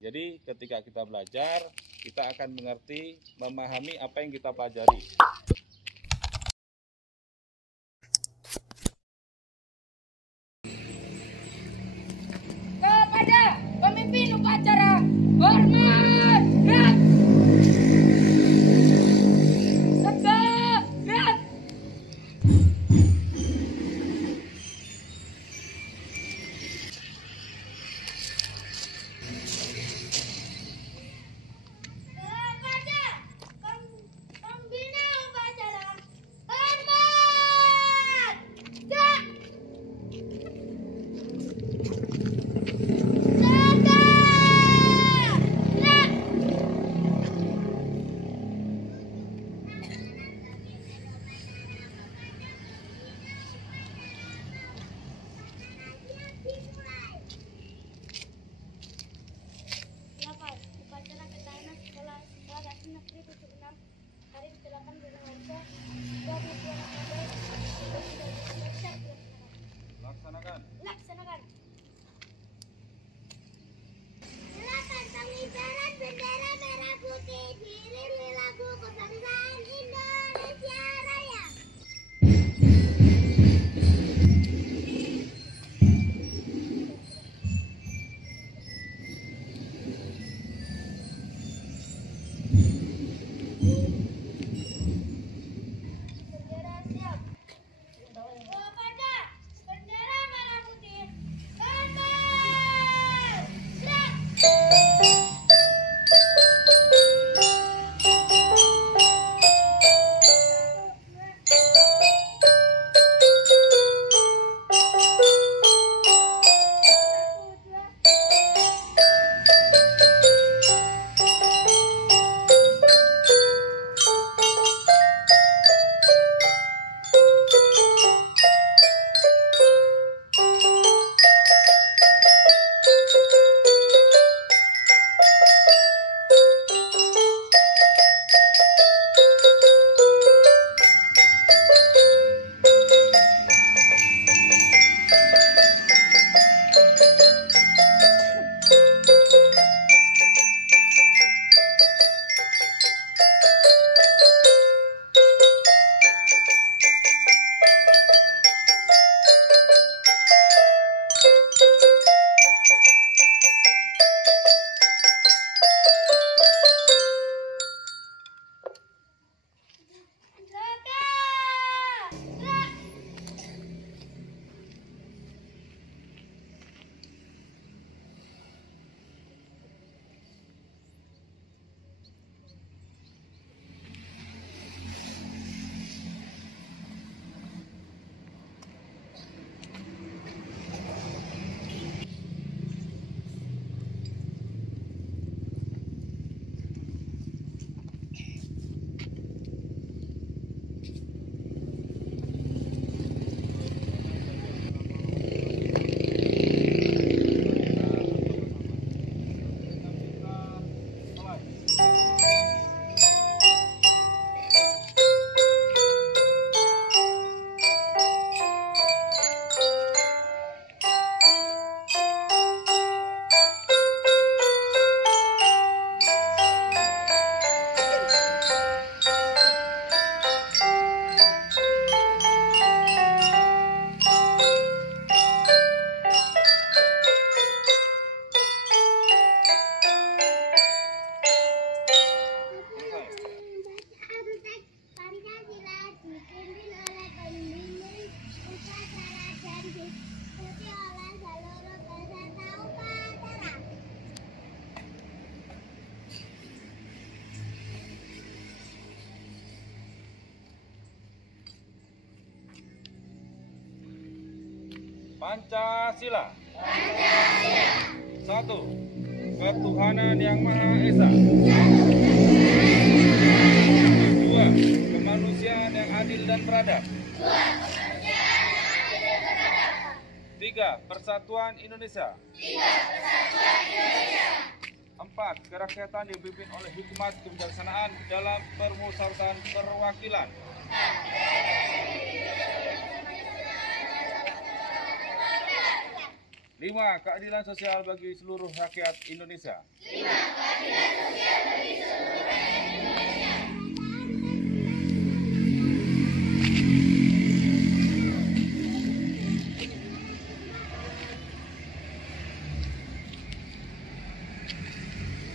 Jadi ketika kita belajar, kita akan mengerti, memahami apa yang kita pelajari. Kepada pemimpin upacara, hormat, gerak. Tegak, gerak. Kepada pembina upacara, hormat, gerak. Upacara ketahanan sekolah dasar negeri 76 hari dilaksanakan dengan lancar 22 Laksanakan. Silakan pengibaran bendera merah putih diiringi lagu kebangsaan Indonesia Raya. Bendera siap. Kepada bendera merah putih, hormat, gerak. Pancasila. 1. Ketuhanan Yang Maha Esa. 2. Kemanusiaan yang adil dan beradab. 3. Persatuan Indonesia. 4. Kerakyatan dipimpin oleh hikmat kebijaksanaan dalam permusyawaratan perwakilan. 5. 5. Keadilan sosial bagi seluruh rakyat Indonesia.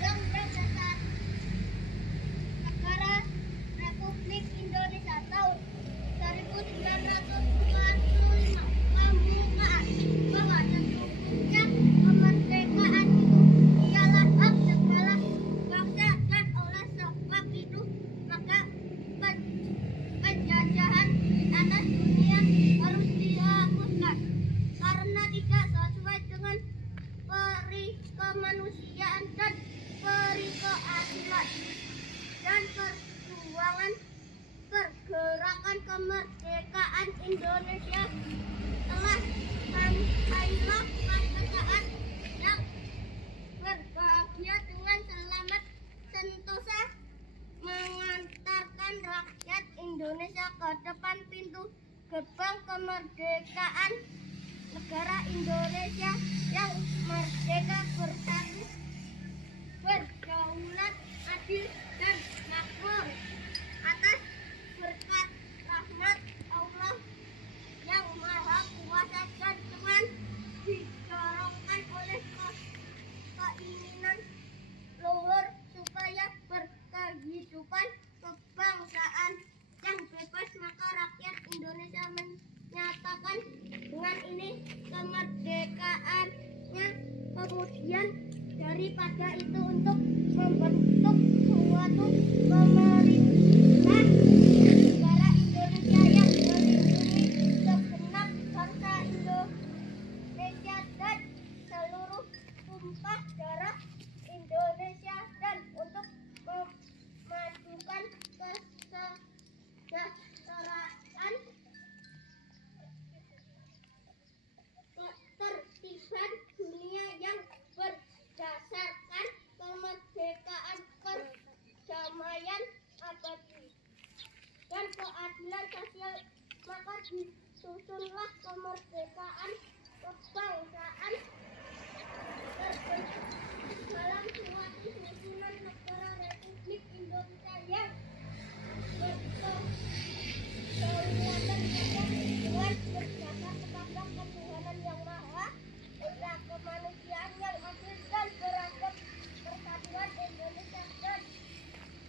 Undang-Undang Dasar Negara Republik Indonesia tahun 1945 Pembukaan bahwa sesungguhnya kemerdekaan itu ialah hak segala bangsa dan oleh sebab itu maka penjajahan di atas dunia harus dihapuskan karena tidak sesuai dengan peri kemanusiaan dan peri keadilan dan perjuangan pergerakan kemerdekaan Indonesia telah sampailah pada saat yang berbahagia dengan selamat sentosa mengantarkan rakyat Indonesia ke depan pintu gerbang kemerdekaan negara Indonesia yang merdeka, bersatu, berdaulat, adil dan makmur atas berkat rahmat Allah yang Maha Kuasa dan dengan didorongkan oleh keinginan luhur supaya berkehidupan kebangsaan yang bebas maka rakyat Indonesia menyatakan dengan ini kemerdekaannya. Kemudian daripada itu untuk membentuk suatu pemerintah negara Indonesia yang melindungi segenap bangsa Indonesia dan seluruh tumpah darah Indonesia dan untuk memajukan kesejahteraan ketertiban dunia yang berdasarkan kemerdekaan, perdamaian abadi dan keadilan sosial maka disusunlah kemerdekaan kebangsaan terbentuk dalam suatu susunan negara Republik Indonesia yang berkedaulatan dengan berdasar kepada ketuhanan yang maha esa, kemanusiaan yang adil dan beradab, persatuan Indonesia dan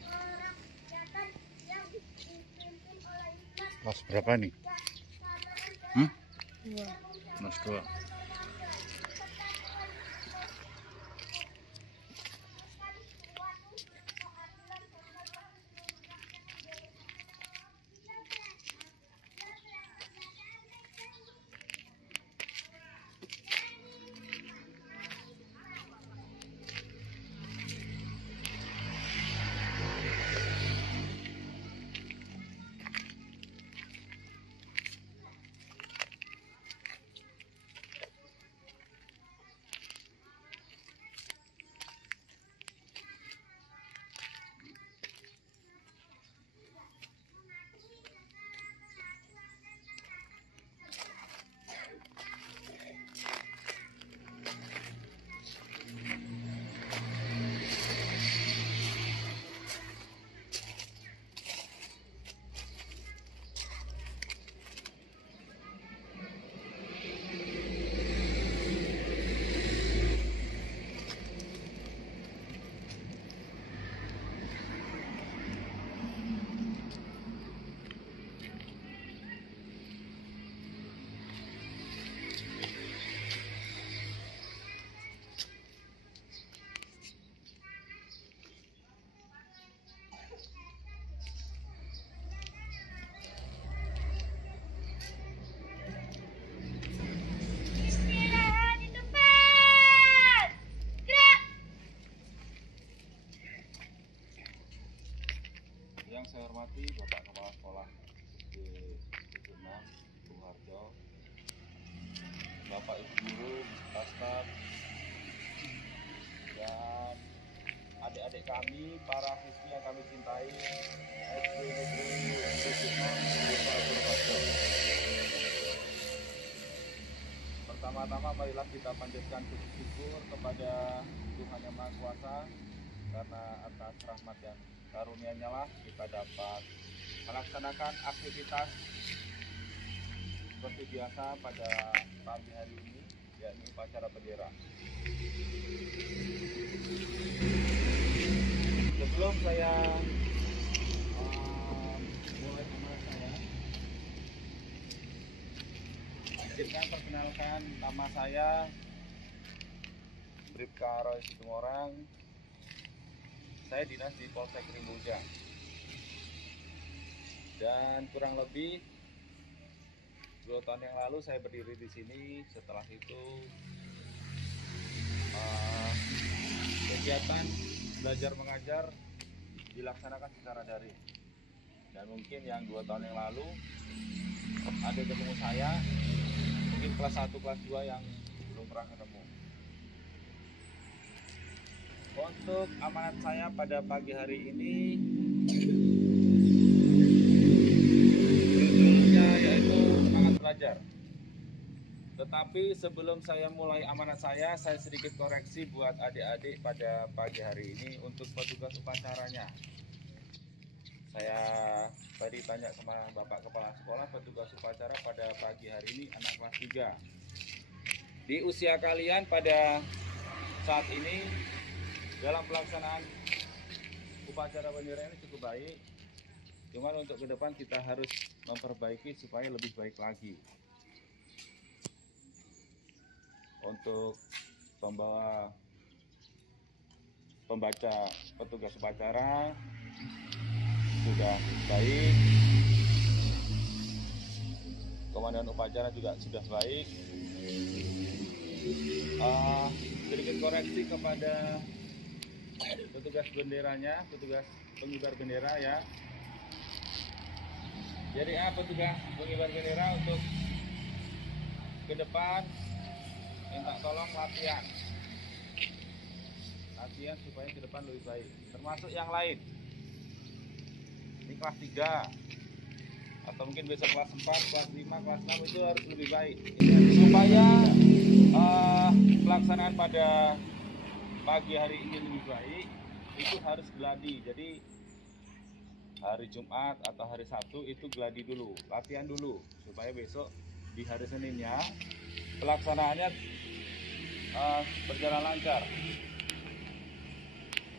kerakyatan yang dipimpin oleh Islam. Kelas berapa nih? Kelas 2. Yang saya hormati Bapak Kepala Sekolah di 76 Bung Harjo, Bapak Ibu Guru, staf, dan adik-adik kami, para siswi yang kami cintai, SD Negeri 76 Desa Purworejo. Pertama Pertama-tama marilah kita panjatkan puji syukur kepada Tuhan Yang Maha Kuasa, karena atas rahmat dan karunia-Nya lah kita dapat melaksanakan aktivitas seperti biasa pada pagi hari ini, yakni upacara bendera. Sebelum saya mulai amanat saya, izinkan perkenalkan, nama saya Bribka Roy Situmorang. Saya dinas di Polsek Ringbujang. Dan kurang lebih 2 tahun yang lalu saya berdiri di sini. Setelah itu kegiatan belajar mengajar dilaksanakan secara daring. Dan mungkin yang 2 tahun yang lalu ada ketemu saya, mungkin kelas 1, kelas 2 yang belum pernah ketemu. Untuk amanat saya pada pagi hari ini, judulnya yaitu semangat belajar. Tetapi sebelum saya mulai amanat saya sedikit koreksi buat adik-adik pada pagi hari ini untuk petugas upacaranya. Saya tadi tanya sama Bapak Kepala Sekolah, petugas upacara pada pagi hari ini anak kelas 3. Di usia kalian pada saat ini dalam pelaksanaan upacara bendera ini cukup baik. Cuman untuk ke depan kita harus memperbaiki supaya lebih baik lagi. Untuk pembaca petugas upacara sudah baik, komandan upacara juga sudah baik. Sedikit koreksi kepada petugas benderanya, petugas pengibar bendera ya. Jadi petugas pengibar bendera untuk ke depan minta tolong latihan supaya ke depan lebih baik, termasuk yang lain. Ini kelas 3 atau mungkin besok kelas 4, kelas 5, kelas 6 itu harus lebih baik supaya pelaksanaan pada pagi hari ini lebih baik. Itu harus gladi. Jadi hari Jumat atau hari Sabtu itu gladi dulu, latihan dulu, supaya besok di hari Seninnya pelaksanaannya berjalan lancar.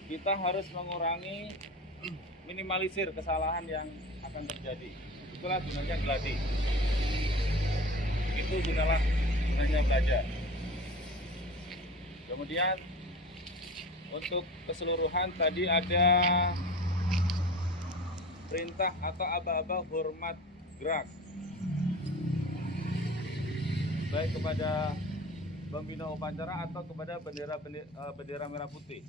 Kita harus mengurangi, minimalisir kesalahan yang akan terjadi. Itulah gunanya gladi. Itu gunanya belajar. Kemudian untuk keseluruhan tadi ada perintah atau aba-aba hormat gerak, baik kepada pembina upacara atau kepada bendera merah putih.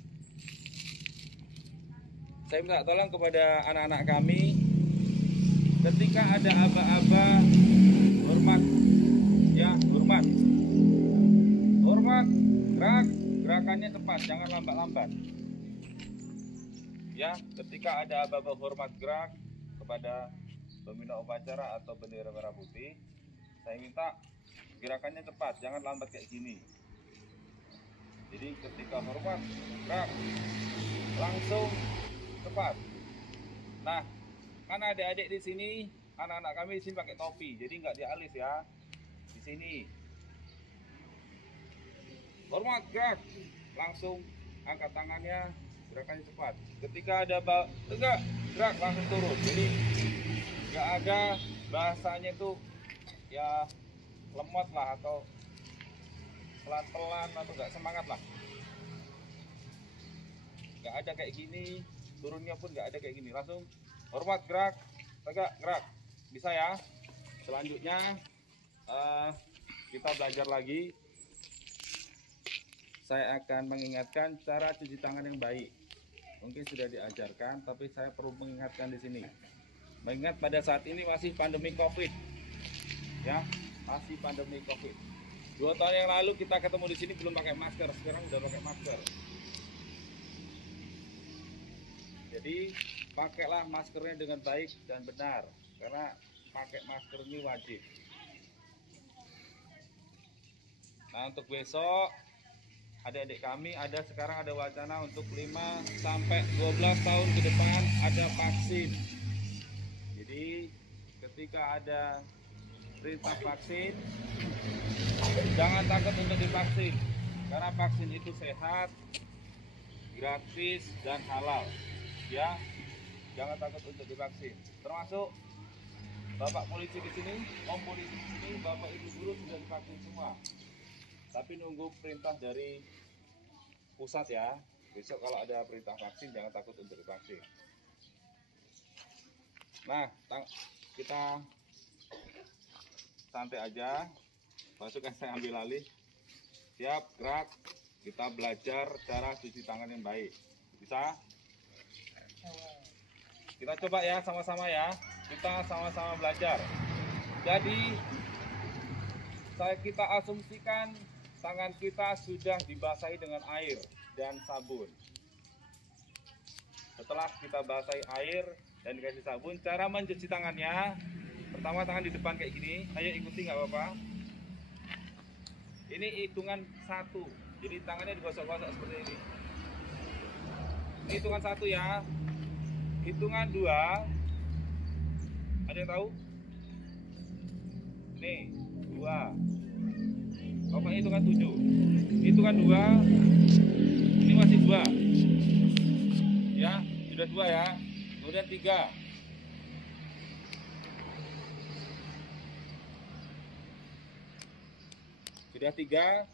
Saya minta tolong kepada anak-anak kami, ketika ada aba-aba hormat, ya hormat, gerak, gerakannya cepat, jangan lambat-lambat. Ya, ketika ada aba-aba hormat gerak kepada pembina upacara atau bendera merah putih, saya minta gerakannya cepat, jangan lambat kayak gini. Jadi ketika hormat gerak, langsung cepat. Nah, kan adik-adik di sini, anak-anak kami di sini pakai topi, jadi nggak dialis ya. Di sini hormat gerak, langsung angkat tangannya, gerakannya cepat. Ketika ada tegak gerak, langsung turun. Jadi nggak ada bahasanya itu ya lemot lah atau pelan-pelan atau nggak semangat lah. Nggak ada kayak gini, turunnya pun nggak ada kayak gini. Langsung hormat gerak, tegak gerak. Bisa ya. Selanjutnya kita belajar lagi. Saya akan mengingatkan cara cuci tangan yang baik. Mungkin sudah diajarkan, tapi saya perlu mengingatkan di sini. Mengingat pada saat ini masih pandemi COVID, ya, masih pandemi COVID. 2 tahun yang lalu kita ketemu di sini belum pakai masker, sekarang udah pakai masker. Jadi pakailah maskernya dengan baik dan benar, karena pakai masker ini wajib. Nah, untuk besok adik-adik kami sekarang ada wacana untuk 5 sampai 12 tahun ke depan ada vaksin. Jadi ketika ada perintah vaksin, jangan takut untuk divaksin, karena vaksin itu sehat, gratis dan halal. Ya, jangan takut untuk divaksin. Termasuk Bapak polisi di sini, Om polisi di sini, Bapak Ibu guru sudah divaksin semua. Tapi nunggu perintah dari pusat ya. Besok kalau ada perintah vaksin jangan takut untuk divaksin. Nah, kita santai aja. Pasukan saya ambil alih. Siap, gerak. Kita belajar cara cuci tangan yang baik. Bisa? Kita coba ya sama-sama ya. Kita sama-sama belajar. Jadi kita asumsikan tangan kita sudah dibasahi dengan air dan sabun. Setelah kita basahi air dan dikasih sabun, cara mencuci tangannya, pertama tangan di depan kayak gini. Ayo ikuti, nggak apa-apa. Ini hitungan 1, jadi tangannya digosok-gosok seperti ini. Ini hitungan 1 ya. Hitungan 2, ada yang tahu? Nih, 2. Pokoknya hitungan 7. Hitungan 2. Ini masih 2. Ya, sudah 2 ya. Kemudian 3. Sudah 3.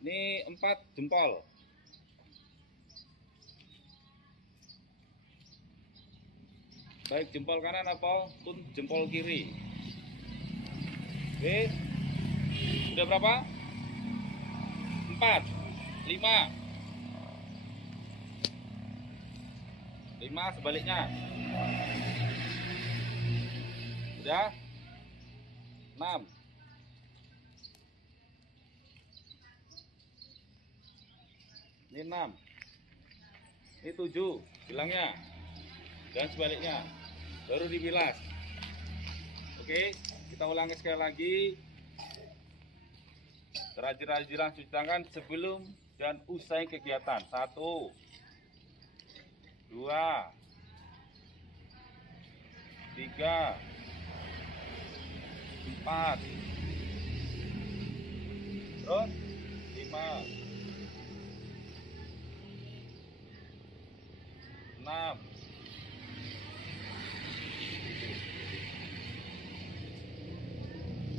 Ini 4 jempol. Baik jempol kanan apapun jempol kiri. Oke. Sudah berapa? 4, 5. 5 sebaliknya. Sudah? 6. Ini 6. Ini 7 bilangnya. Dan sebaliknya. Baru dibilas. Oke, kita ulangi sekali lagi. Rajin-rajin cuci tangan sebelum dan usai kegiatan. 1, 2, 3, 4, terus 5, 6.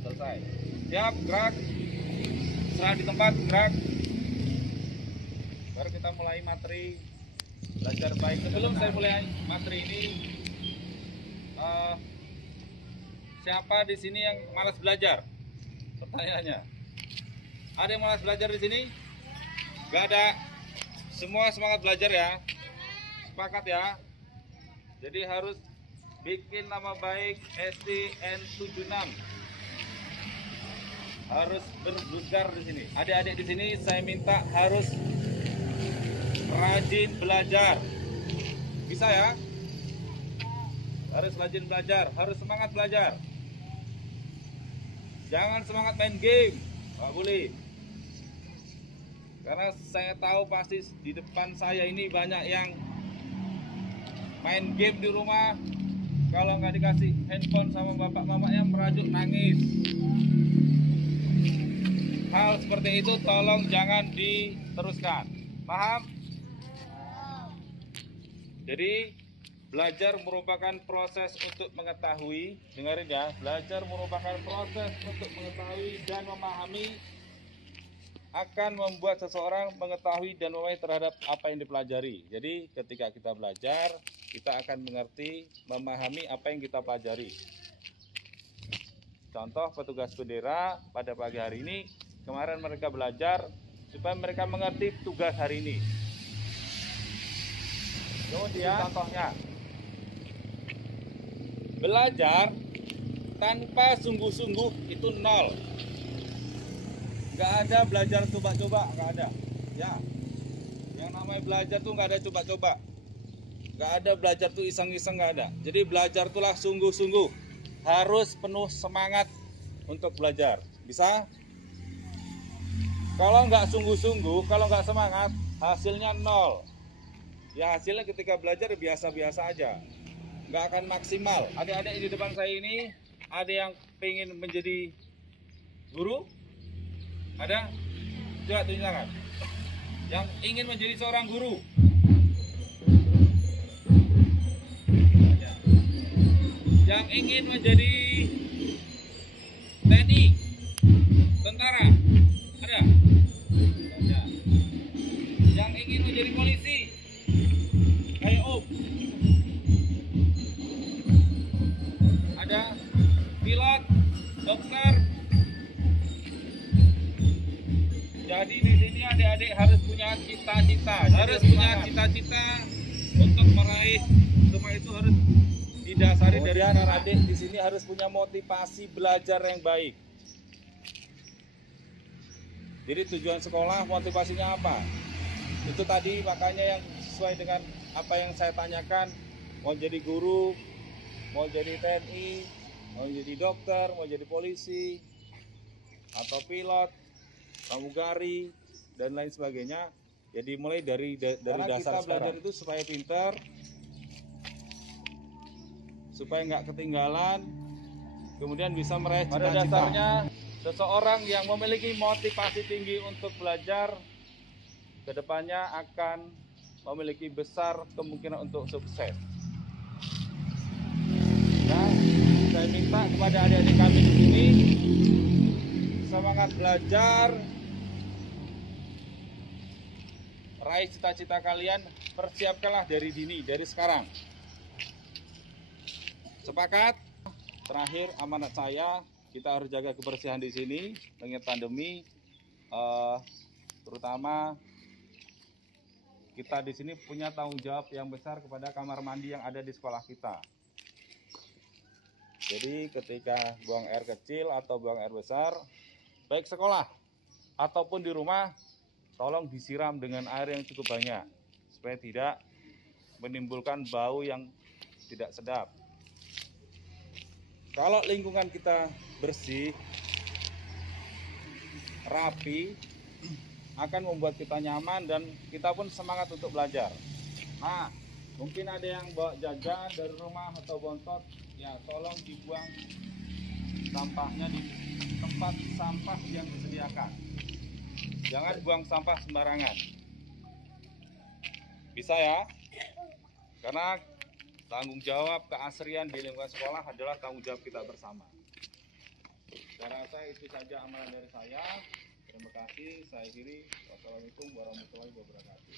Selesai. Siap, gerak. Setelah di tempat, gerak. Baru kita mulai materi belajar baik. Sebelum saya mulai materi ini, siapa di sini yang malas belajar? Pertanyaannya. Ada yang malas belajar di sini? Gak ada. Semua semangat belajar ya. Sepakat ya. Jadi harus bikin nama baik SDN76. Harus berbesar di sini. Adik-adik di sini saya minta harus rajin belajar. Bisa ya? Harus rajin belajar, harus semangat belajar. Jangan semangat main game. Nggak boleh. Karena saya tahu pasti di depan saya ini banyak yang main game di rumah. Kalau nggak dikasih handphone sama bapak mamanya merajuk nangis. Hal seperti itu tolong jangan diteruskan. Paham? Jadi belajar merupakan proses untuk mengetahui. Dengarin ya, belajar merupakan proses untuk mengetahui dan memahami, akan membuat seseorang mengetahui dan memahami terhadap apa yang dipelajari. Jadi ketika kita belajar, kita akan mengerti, memahami apa yang kita pelajari. Contoh petugas bendera pada pagi hari ini, kemarin mereka belajar supaya mereka mengerti tugas hari ini. Kemudian contohnya, belajar tanpa sungguh-sungguh itu 0. Nggak ada belajar coba-coba, nggak ada. Ya, yang namanya belajar tuh nggak ada coba-coba. Nggak ada belajar tuh iseng-iseng, nggak ada. Jadi belajar itulah sungguh-sungguh. Harus penuh semangat untuk belajar. Bisa? Kalau nggak sungguh-sungguh, kalau nggak semangat, hasilnya nol. Ya hasilnya ketika belajar biasa-biasa aja, nggak akan maksimal. Adik-adik di depan saya ini, ada yang pengen menjadi guru? Ada? Coba tunjuk tangan. Yang ingin menjadi seorang guru? Ada. Yang ingin menjadi TNI? Tentara? Ada? Ada. Yang ingin menjadi polisi? Kayak Om? Ada? Pilot? Dokter? Jadi di sini adik-adik harus punya cita-cita, untuk meraih semua itu harus didasari dari adik-adik di sini harus punya motivasi belajar yang baik. Jadi tujuan sekolah motivasinya apa? Itu tadi makanya yang sesuai dengan apa yang saya tanyakan, mau jadi guru, mau jadi TNI, mau jadi dokter, mau jadi polisi, atau pilot, pramugari, dan lain sebagainya. Jadi mulai dari dasar kita belajar itu supaya pintar, supaya nggak ketinggalan, kemudian bisa meraih cita-cita. Pada dasarnya seseorang yang memiliki motivasi tinggi untuk belajar kedepannya akan memiliki besar kemungkinan untuk sukses. Nah, saya minta kepada adik-adik kami di sini semangat belajar, raih cita-cita kalian, persiapkanlah dari dini, dari sekarang. Sepakat? Terakhir amanat saya, kita harus jaga kebersihan di sini mengingat pandemi, terutama kita di sini punya tanggung jawab yang besar kepada kamar mandi yang ada di sekolah kita. Jadi ketika buang air kecil atau buang air besar, baik sekolah ataupun di rumah, tolong disiram dengan air yang cukup banyak supaya tidak menimbulkan bau yang tidak sedap. Kalau lingkungan kita bersih, rapi, akan membuat kita nyaman dan kita pun semangat untuk belajar. Nah, mungkin ada yang bawa jajan dari rumah atau bontot, ya tolong dibuang sampahnya di tempat sampah yang disediakan. Jangan buang sampah sembarangan. Bisa ya? Karena tanggung jawab keasrian di lingkungan sekolah adalah tanggung jawab kita bersama. Saya rasa itu saja amalan dari saya. Terima kasih. Saya akhiri. Wassalamualaikum warahmatullahi wabarakatuh.